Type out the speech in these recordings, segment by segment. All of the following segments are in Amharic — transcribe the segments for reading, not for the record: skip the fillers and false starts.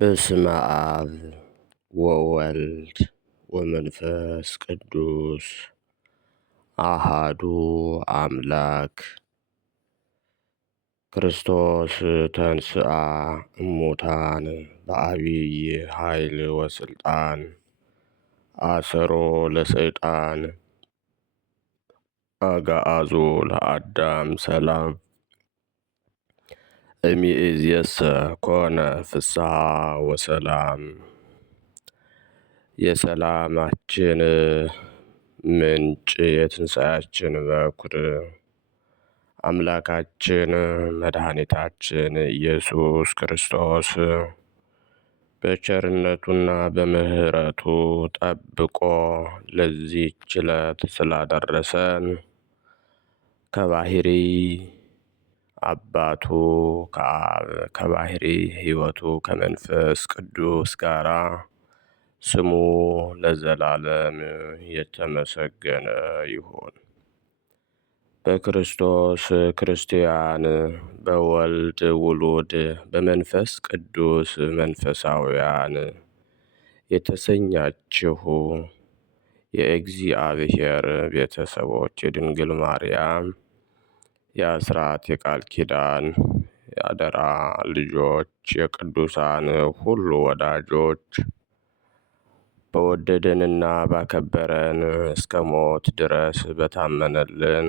በስመ አብ ወወልድ ወመንፈስ ቅዱስ አሃዱ አምላክ። ክርስቶስ ተንሥአ እሙታን በዐቢይ ኃይል ወሥልጣን አሰሮ ለሰይጣን አግዓዞ ለአዳም ሰላም እምይእዜሰ ኮነ ፍስሐ ወሰላም። የሰላማችን ምንጭ የትንሣኤያችን በኩር አምላካችን መድኃኒታችን ኢየሱስ ክርስቶስ በቸርነቱና በምሕረቱ ጠብቆ ለዚህች ዕለት ስላደረሰን ከባሕርይ አባቱ ከአብ ከባሕርይ ሕይወቱ ከመንፈስ ቅዱስ ጋራ ስሙ ለዘላለም የተመሰገነ ይሁን። በክርስቶስ ክርስቲያን፣ በወልድ ውሉድ፣ በመንፈስ ቅዱስ መንፈሳውያን የተሰኛችሁ የእግዚአብሔር ቤተሰቦች የድንግል ማርያም የአስራት የቃል ኪዳን የአደራ ልጆች የቅዱሳን ሁሉ ወዳጆች በወደደንና ባከበረን እስከ ሞት ድረስ በታመነልን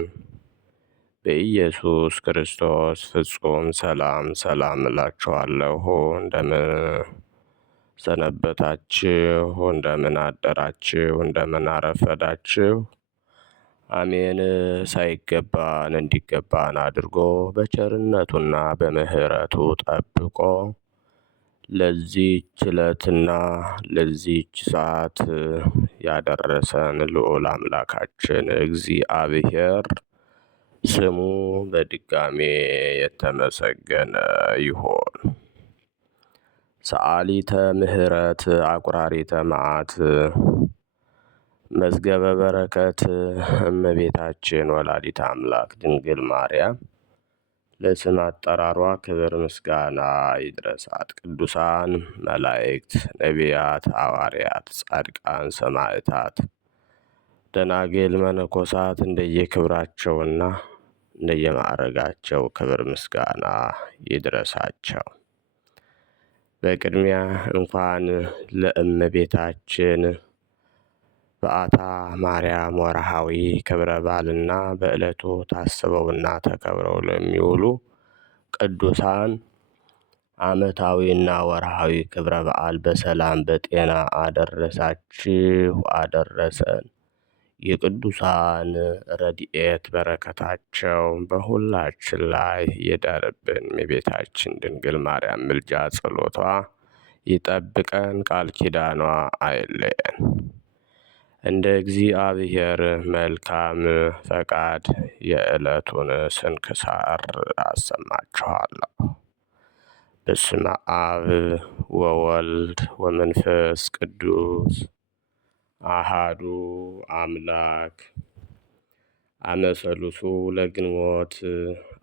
በኢየሱስ ክርስቶስ ፍጹም ሰላም ሰላም እላችኋለሁ። እንደምን ሰነበታችሁ? እንደምን አደራችሁ? እንደምን አረፈዳችሁ? አሜን። ሳይገባን እንዲገባን አድርጎ በቸርነቱና በምሕረቱ ጠብቆ ለዚህች ዕለትና ለዚህች ሰዓት ያደረሰን ልዑል አምላካችን እግዚአብሔር ስሙ በድጋሜ የተመሰገነ ይሁን። ሰአሊተ ምሕረት አቁራሪተ መዓት መዝገበ በረከት እመቤታችን ወላዲተ አምላክ ድንግል ማርያም ለስም አጠራሯ ክብር ምስጋና ይድረሳት። ቅዱሳን መላእክት፣ ነቢያት፣ ሐዋርያት፣ ጻድቃን፣ ሰማዕታት፣ ደናግል፣ መነኮሳት እንደየክብራቸውና እንደየማዕረጋቸው ክብር ምስጋና ይድረሳቸው። በቅድሚያ እንኳን ለእመቤታችን በዓታ ማርያም ወርሃዊ ክብረ በዓልና በዕለቱ ታስበውና ተከብረው ለሚውሉ ቅዱሳን ዓመታዊና ወርሃዊ ክብረ በዓል በሰላም በጤና አደረሳችሁ አደረሰን። የቅዱሳን ረድኤት በረከታቸው በሁላችን ላይ ይደርብን። የቤታችን ድንግል ማርያም ምልጃ ጸሎቷ ይጠብቀን፣ ቃል ኪዳኗ አይለየን። እንደ እግዚአብሔር መልካም ፈቃድ የዕለቱን ስንክሳር አሰማችኋለሁ። በስመ አብ ወወልድ ወመንፈስ ቅዱስ አሃዱ አምላክ። አመ ሰሉሱ ለግንቦት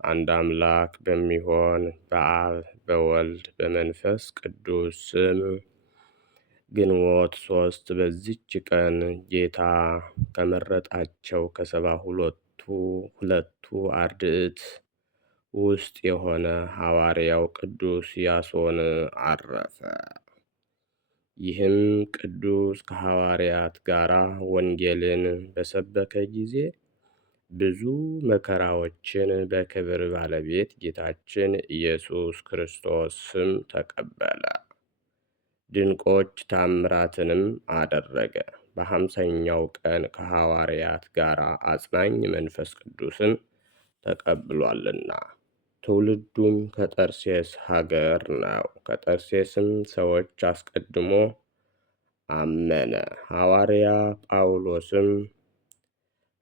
አንድ አምላክ በሚሆን በአብ በወልድ በመንፈስ ቅዱስ ስም ግንቦት 3 በዚች ቀን ጌታ ከመረጣቸው ሁለቱ አርድእት ውስጥ የሆነ ሐዋርያው ቅዱስ ያሶን አረፈ። ይህም ቅዱስ ከሐዋርያት ጋር ወንጌልን በሰበከ ጊዜ ብዙ መከራዎችን በክብር ባለቤት ጌታችን ኢየሱስ ክርስቶስ ስም ተቀበለ። ድንቆች ታምራትንም አደረገ። በ50ኛው ቀን ከሐዋርያት ጋር አጽናኝ መንፈስ ቅዱስን ተቀብሏልና። ትውልዱም ከጠርሴስ ሀገር ነው። ከጠርሴስም ሰዎች አስቀድሞ አመነ። ሐዋርያ ጳውሎስም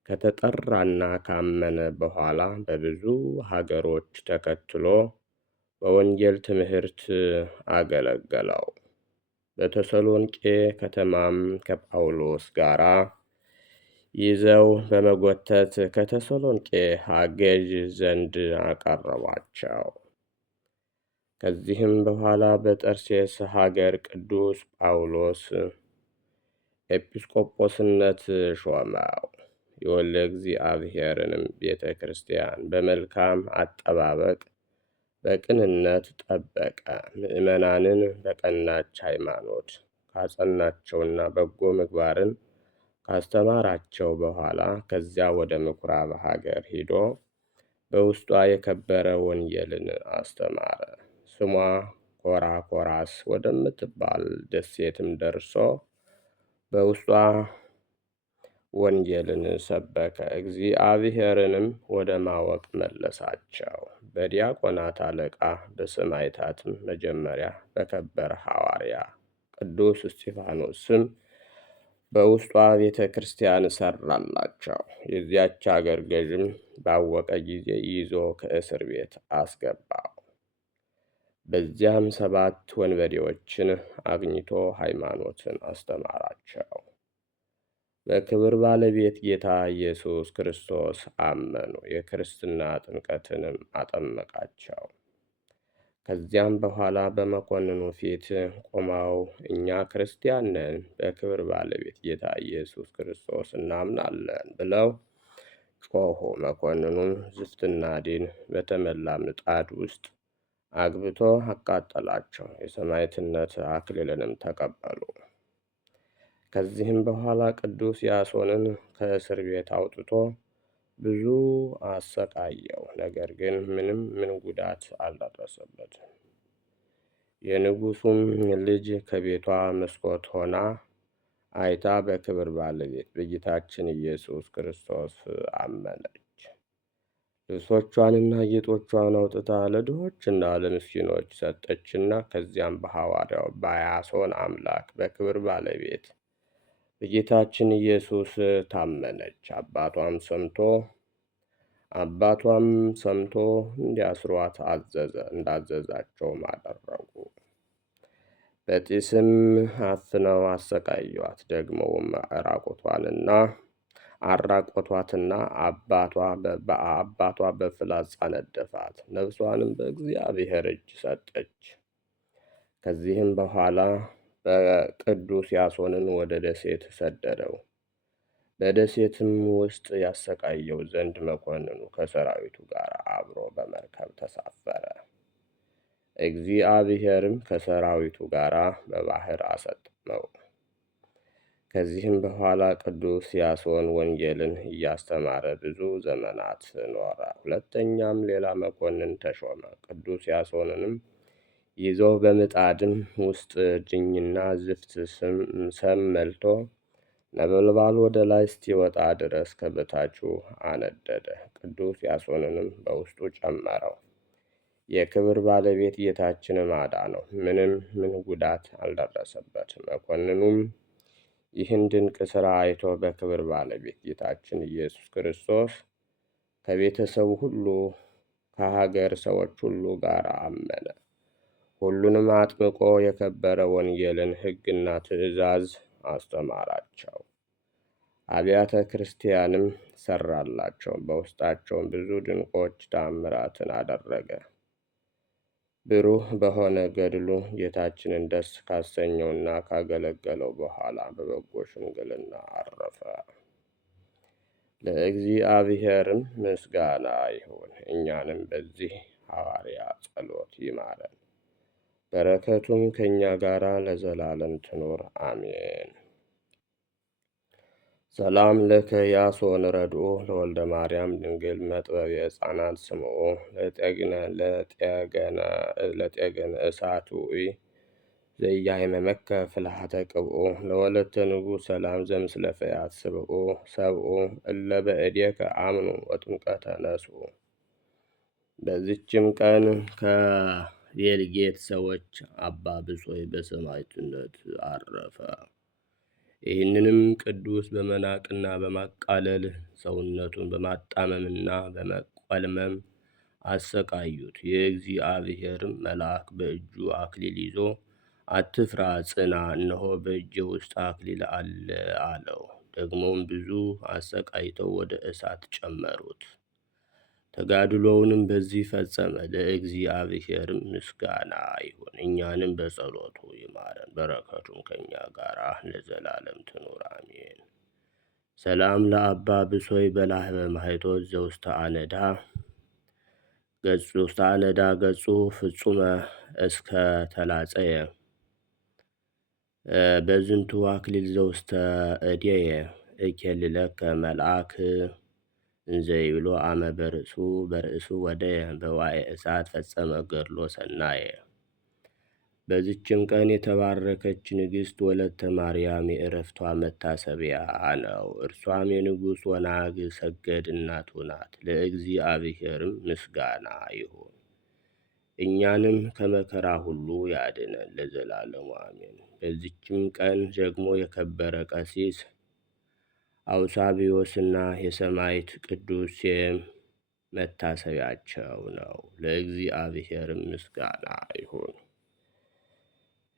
ከተጠራና ካመነ በኋላ በብዙ ሀገሮች ተከትሎ በወንጌል ትምህርት አገለገለው። በተሰሎንቄ ከተማም ከጳውሎስ ጋር ይዘው በመጎተት ከተሰሎንቄ አገዥ ዘንድ አቀረቧቸው። ከዚህም በኋላ በጠርሴስ ሀገር ቅዱስ ጳውሎስ ኤጲስቆጶስነት ሾመው። የወልደ እግዚአብሔርንም ቤተ ክርስቲያን በመልካም አጠባበቅ በቅንነት ጠበቀ። ምዕመናንን በቀናች ሃይማኖት ካጸናቸውና በጎ ምግባርን ካስተማራቸው በኋላ ከዚያ ወደ ምኩራብ ሀገር ሄዶ በውስጧ የከበረ ወንጌልን አስተማረ። ስሟ ኮራኮራስ ወደምትባል ደሴትም ደርሶ በውስጧ ወንጌልን ሰበከ። እግዚአብሔርንም ወደ ማወቅ መለሳቸው። በዲያቆናት አለቃ በሰማዕታትም መጀመሪያ በከበረ ሐዋርያ ቅዱስ እስጢፋኖስ ስም በውስጧ ቤተ ክርስቲያን ሠራላቸው። የዚያች አገር ገዥም ባወቀ ጊዜ ይዞ ከእስር ቤት አስገባው። በዚያም 7 ወንበዴዎችን አግኝቶ ሃይማኖትን አስተማራቸው። በክብር ባለቤት ጌታ ኢየሱስ ክርስቶስ አመኑ። የክርስትና ጥምቀትንም አጠመቃቸው። ከዚያም በኋላ በመኮንኑ ፊት ቆመው እኛ ክርስቲያን ነን፣ በክብር ባለቤት ጌታ ኢየሱስ ክርስቶስ እናምናለን ብለው ጮኹ። መኮንኑም ዝፍትና ዲን በተመላ ምጣድ ውስጥ አግብቶ አቃጠላቸው። የሰማዕትነት አክሊልንም ተቀበሉ። ከዚህም በኋላ ቅዱስ ያሶንን ከእስር ቤት አውጥቶ ብዙ አሰቃየው። ነገር ግን ምን ጉዳት አልደረሰበትም። የንጉሱም ልጅ ከቤቷ መስኮት ሆና አይታ በክብር ባለቤት በጌታችን ኢየሱስ ክርስቶስ አመነች። ልብሶቿንና ጌጦቿን አውጥታ ለድሆችና ለምስኪኖች ሰጠችና ከዚያም በሐዋርያው በያሶን አምላክ በክብር ባለቤት በጌታችን ኢየሱስ ታመነች። አባቷም ሰምቶ እንዲያስሯት አዘዘ። እንዳዘዛቸውም አደረጉ። በጢስም አፍነው አሰቃዩአት። ደግሞም አራቆቷትና አባቷ በፍላጻ ነደፋት። ነፍሷንም በእግዚአብሔር እጅ ሰጠች። ከዚህም በኋላ በቅዱስ ያሶንን ወደ ደሴት ሰደደው። በደሴትም ውስጥ ያሰቃየው ዘንድ መኮንኑ ከሰራዊቱ ጋር አብሮ በመርከብ ተሳፈረ። እግዚአብሔርም ከሰራዊቱ ጋር በባህር አሰጠመው። ከዚህም በኋላ ቅዱስ ያሶን ወንጌልን እያስተማረ ብዙ ዘመናት ኖረ። ሁለተኛም ሌላ መኮንን ተሾመ። ቅዱስ ያሶንንም ይዞ በምጣድም ውስጥ ጅኝና ዝፍት ሰም መልቶ ነበልባል ወደ ላይ እስኪወጣ ድረስ ከበታቹ አነደደ። ቅዱስ ያሶንንም በውስጡ ጨመረው። የክብር ባለቤት ጌታችንም አዳነው። ምን ጉዳት አልደረሰበትም። መኮንኑም ይህን ድንቅ ሥራ አይቶ በክብር ባለቤት ጌታችን ኢየሱስ ክርስቶስ ከቤተሰቡ ሁሉ ከሀገር ሰዎች ሁሉ ጋር አመነ። ሁሉንም አጥምቆ የከበረ ወንጌልን ሕግና ትእዛዝ አስተማራቸው። አብያተ ክርስቲያንም ሰራላቸው። በውስጣቸውም ብዙ ድንቆች ተአምራትን አደረገ። ብሩህ በሆነ ገድሉ ጌታችንን ደስ ካሰኘውና ካገለገለው በኋላ በበጎ ሽምግልና አረፈ። ለእግዚአብሔርም ምስጋና ይሁን። እኛንም በዚህ ሐዋርያ ጸሎት ይማረን፣ በረከቱም ከእኛ ጋር ለዘላለም ትኑር አሜን። ሰላም ለከ ያሶን ረድኦ ለወልደ ማርያም ድንግል መጥበብ የሕፃናት ስምኦ ለጤገነ እሳቱ ዘያይመመከ ፍልሃተ ቅብኦ ለወለተ ንጉሥ ሰላም ዘምስለ ፈያት ሰብኦ እለ በእዴከ አምኑ ወጥምቀተ ነስኡ። በዚችም ቀን ከቤልጌት ሰዎች አባ ብፁዕ በሰማዕትነት አረፈ። ይህንንም ቅዱስ በመናቅና በማቃለል ሰውነቱን በማጣመምና በመቆልመም አሰቃዩት። የእግዚአብሔርም መልአክ በእጁ አክሊል ይዞ አትፍራ፣ ጽና፣ እነሆ በእጄ ውስጥ አክሊል አለ አለው። ደግሞም ብዙ አሰቃይተው ወደ እሳት ጨመሩት። ተጋድሎውንም በዚህ ፈጸመ። ለእግዚአብሔርም ምስጋና ይሁን፣ እኛንም በጸሎቱ ይማረን፣ በረከቱም ከእኛ ጋር ለዘላለም ትኑር አሜን። ሰላም ለአባ ብሶይ በላህበ ማኅቶት ዘውስተ አነዳ ገጹ ፍጹመ እስከ ተላጸየ በዝንቱ አክሊል ዘውስተ እዴየ እኬልለከ መልአክ እንዘይብሎ አመ በርእሱ ወደየ በዋዕየ እሳት ፈጸመ ገድሎ ሰናየ። በዚችም ቀን የተባረከች ንግሥት ወለተ ማርያም የዕረፍቷ መታሰቢያ ነው። እርሷም የንጉሥ ወናግ ሰገድ እናቱ ናት። ለእግዚአብሔርም ምስጋና ይሁን፣ እኛንም ከመከራ ሁሉ ያድነን ለዘላለሙ አሜን። በዚችም ቀን ደግሞ የከበረ ቀሲስ አውሳብዮስና የሰማዕት ቅዱስ ሴም መታሰቢያቸው ነው። ለእግዚአብሔርም ምስጋና ይሁን፣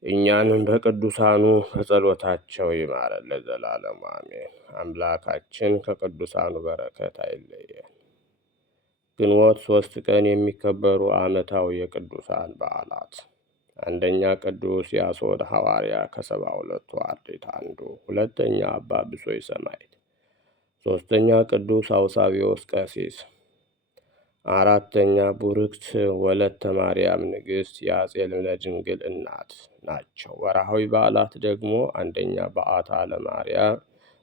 እኛንም በቅዱሳኑ በጸሎታቸው ይማረን ለዘላለሙ አሜን። አምላካችን ከቅዱሳኑ በረከት አይለየን። ግንቦት 3 ቀን የሚከበሩ ዓመታዊ የቅዱሳን በዓላት፦ አንደኛ ቅዱስ ያሶን ሐዋርያ ከ72ቱ አርድእት አንዱ። ሁለተኛ አባ ብሶይ ሰማዕት። ሦስተኛ ቅዱስ አውሳብዮስ ቀሲስ። አራተኛ ቡርክት ወለተ ማርያም ንግሥት የአጼ ልብነ ድንግል እናት ናቸው። ወርኃዊ በዓላት ደግሞ አንደኛ በዓታ ለማርያም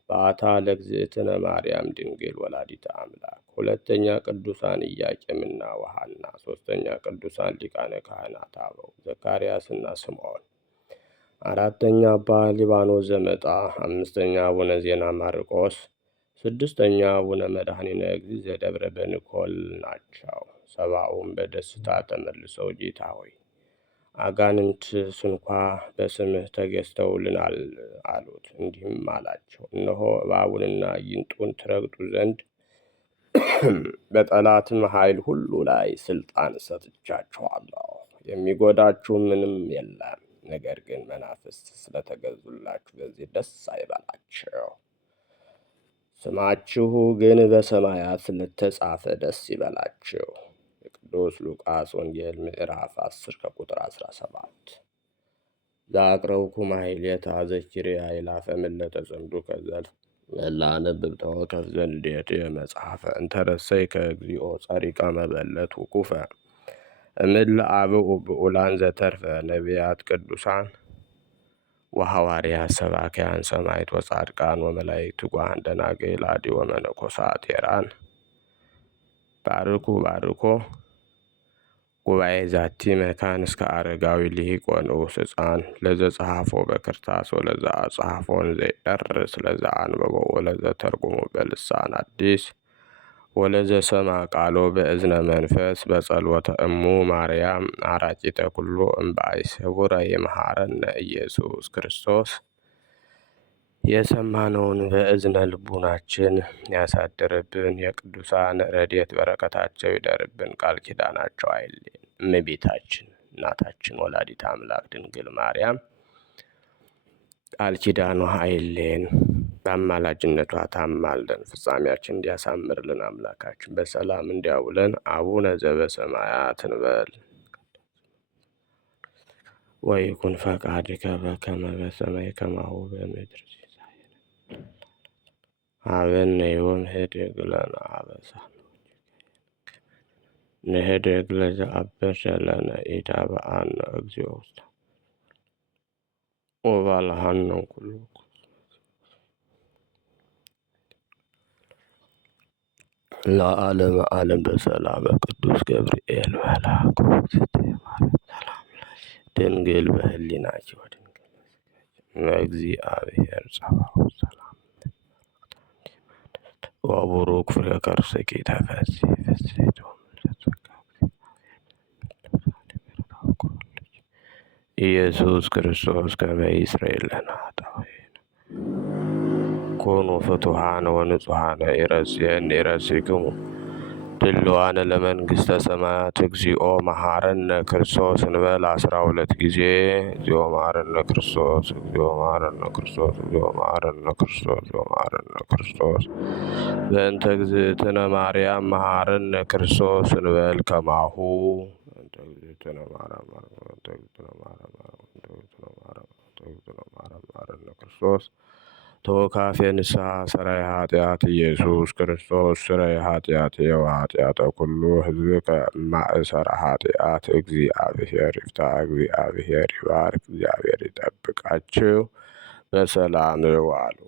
በዓታ ለእግዝእትነ ማርያም ድንግል ወላዲተ አምላክ። ሁለተኛ ቅዱሳን ኢያቄምና ወሐና። ሦስተኛ ቅዱሳን ሊቃነ ካህናት አበው ዘካርያስና ስምዖን። አራተኛ አባ ሊባኖስ ዘመጣ። አምስተኛ አቡነ ዜና ማርቆስ። ስድስተኛ አቡነ መድኃኒነ እግዚእ ዘደብረ በንኮል ናቸው። ሰብአውም በደስታ ተመልሰው ጌታ ሆይ አጋንንት ስንኳ በስምህ ተገዝተውልናል አሉት። እንዲህም አላቸው፣ እነሆ እባቡንና ጊንጡን ትረግጡ ዘንድ በጠላትም ኃይል ሁሉ ላይ ስልጣን ሰጥቻችኋለሁ። የሚጎዳችሁ ምንም የለም። ነገር ግን መናፍስት ስለተገዙላችሁ በዚህ ደስ አይበላችሁ። ስማችሁ ግን በሰማያት ስለተጻፈ ደስ ይበላችሁ። የቅዱስ ሉቃስ ወንጌል ምዕራፍ 10 ከቁጥር 17። ዘአቅረብኩ ማሕሌተ ዘኪርያ ይላፈ ምለተ ጽምዱ ከዘልፍ መላነብብተወ ከፍ ዘንዴት መጽሐፈ እንተረሰይከ እግዚኦ ጸሪቀ መበለት ውቁፈ እምእለ አብኡ ብኡላን ዘተርፈ ነቢያት ቅዱሳን ወሐዋርያት ሰባክያን ሰማዕት ወጻድቃን ወመላእክት ትጉሃን ደናግል አዲ ወመነኮሳት ሄራን ባርኮ ጉባኤ ዛቲ መካን እስከ አረጋዊ ልሂቅ ወንዑስ ሕፃን ለዘጸሐፎ በክርታስ ወለዘ አጽሐፎን ዘይደርስ ለዘ አንበቦ ወለዘ ተርጉሞ በልሳን አዲስ ወለዘ ሰማ ቃሎ በእዝነ መንፈስ በጸሎተ እሙ ማርያም አራቂተ ኩሉ እምባይ ስውረ ይምሃረነ ኢየሱስ ክርስቶስ። የሰማነውን በእዝነ ልቡናችን ያሳድርብን። የቅዱሳን ረድኤት በረከታቸው ይደርብን። ቃል ኪዳናቸው አይለየን። እመቤታችን እናታችን ወላዲተ አምላክ ድንግል ማርያም ቃል ኪዳኗ አይለየን። በአማላጅነቷ ታማልደን። ፍጻሜያችን እንዲያሳምርልን አምላካችን በሰላም እንዲያውለን። አቡነ ዘበሰማያት እንበል። ወይኩን ፈቃድከ በከመ በሰማይ ከማሁ በምድር ሀበነ ዮም ኅድግ ለነ አበሳነ ንኅድግ ለዘአበሰ ለነ ኢታብአነ እግዚኦ ውስተ ወባልሐነ ኩሉ ለዓለመ ዓለም በሰላም ቅዱስ ገብርኤል መልአኩ ሰላም ድንግል በህሊናኪ ወድንግል እግዚአብሔር ጸባኦት ሰላም ወቡሩክ ፍሬ ከርሥኪ ተፈሥሒ ፍሥሕት ኢየሱስ ክርስቶስ ከመ ይስረይ ለነ ኃጣውኢነ ኮኑ ፍቱሐነ ወንጹሐነ ይረስየኒ ይረስይክሙ ድልዋነ ለመንግሥተ ሰማያት እግዚኦ መሐረነ ክርስቶስ እንበል 12 ጊዜ። እግዚኦ መሐረነ ክርስቶስ፣ እግዚኦ መሐረነ ክርስቶስ፣ እግዚኦ መሐረነ ክርስቶስ፣ እግዚኦ መሐረነ ክርስቶስ። በእንተ እግዝእትነ ማርያም መሐረነ ክርስቶስ እንበል ከማሁ። በእንተ እግዝእትነ ማርያም መሐረነ ክርስቶስ። ተወካፌ ንስሐ ሠራይ ኃጢአት ኢየሱስ ክርስቶስ ስረይ ኃጢአት ወኃጢአተ ኩሉ ሕዝብ ከማእሰረ ኃጢአት። እግዚአብሔር ይፍታ፣ እግዚአብሔር ይባርክ፣ እግዚአብሔር ይጠብቃችሁ። በሰላም ዋሉ።